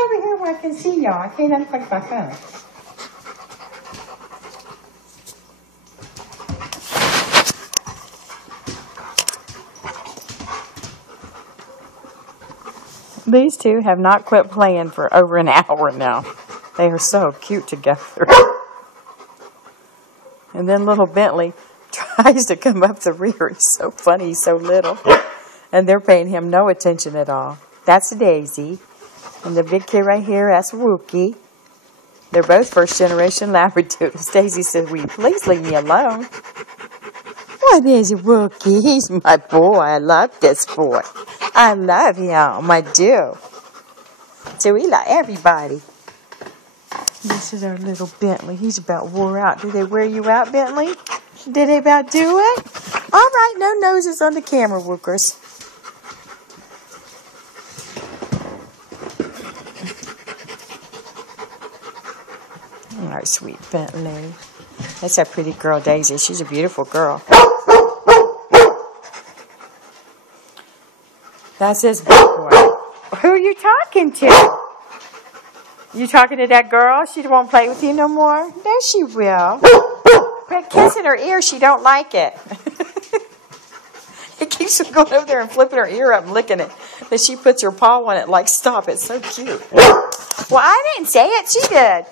over here where I can see y'all. I can't unplug my phone. These two have not quit playing for over an hour now. They are so cute together. And then little Bentley tries to come up the rear. He's so funny. He's so little. And they're paying him no attention at all. That's Daisy. And the big kid right here, that's Wookie. They're both first-generation Labradoodles. Daisy says, will you please leave me alone? What is Wookie? He's my boy. I love this boy. I love him. I do. So we like everybody. This is our little Bentley. He's about wore out. Did they wear you out, Bentley? Did they about do it? All right, no noses on the camera, Wookers. All right, sweet Bentley. That's that pretty girl, Daisy. She's a beautiful girl. That's his big boy. Who are you talking to? You talking to that girl? She won't play with you no more? No, she will. Quit kissing her ear. She don't like it. It keeps her going over there and flipping her ear up and licking it. Then she puts her paw on it like, stop. It's so cute. Well, I didn't say it. She did.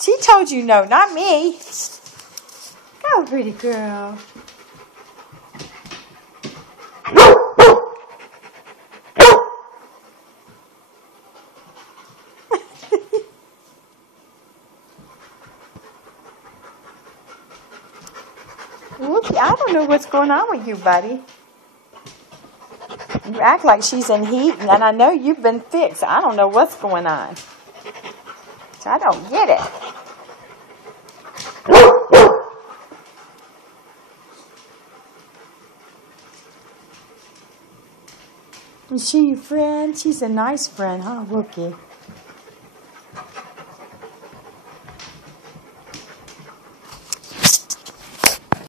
She told you no, not me. Go, pretty girl. Whoopi, I don't know what's going on with you, buddy. You act like she's in heat, and I know you've been fixed. I don't know what's going on. So I don't get it. Is she your friend? She's a nice friend, huh, Wookie?